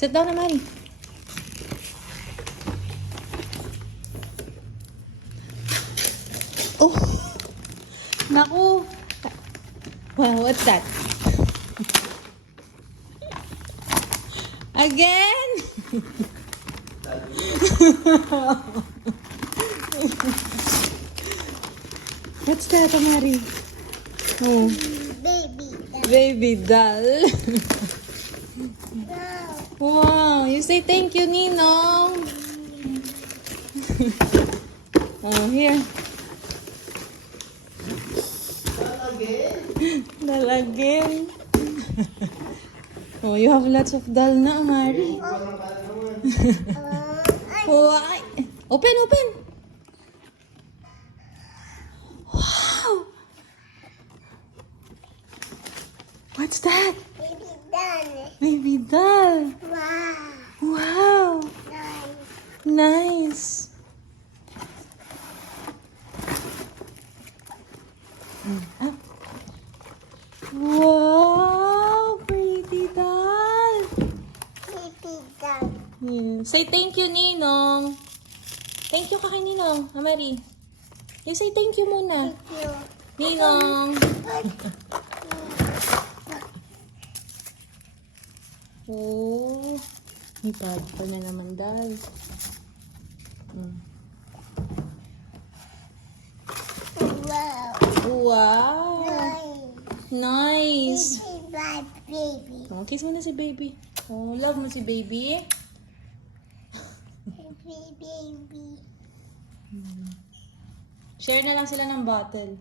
Sit down naman. Oh! Naku! Wow, what's that? Again? What's that, Amari? Oh. Baby doll. Wow, you say thank you, Ninong. Oh, here. Doll again. Oh, you have lots of doll na, Amari. Why? Open, open. Wow. What's that? Baby doll. Baby doll. Wow. Wow. Nice. Nice. Ah. Wow, pretty doll. Baby doll. Yeah. Say thank you, Ninong. Thank you ka kay Ninong, Amari. You say thank you muna. Thank you. Ninong. Oh, may pad pa na naman dahil. Wow. Wow. Nice. Nice. This is my baby. Oh, kiss mo na si baby. Oh, love mo si baby. Baby, baby. Share na lang sila ng bottle.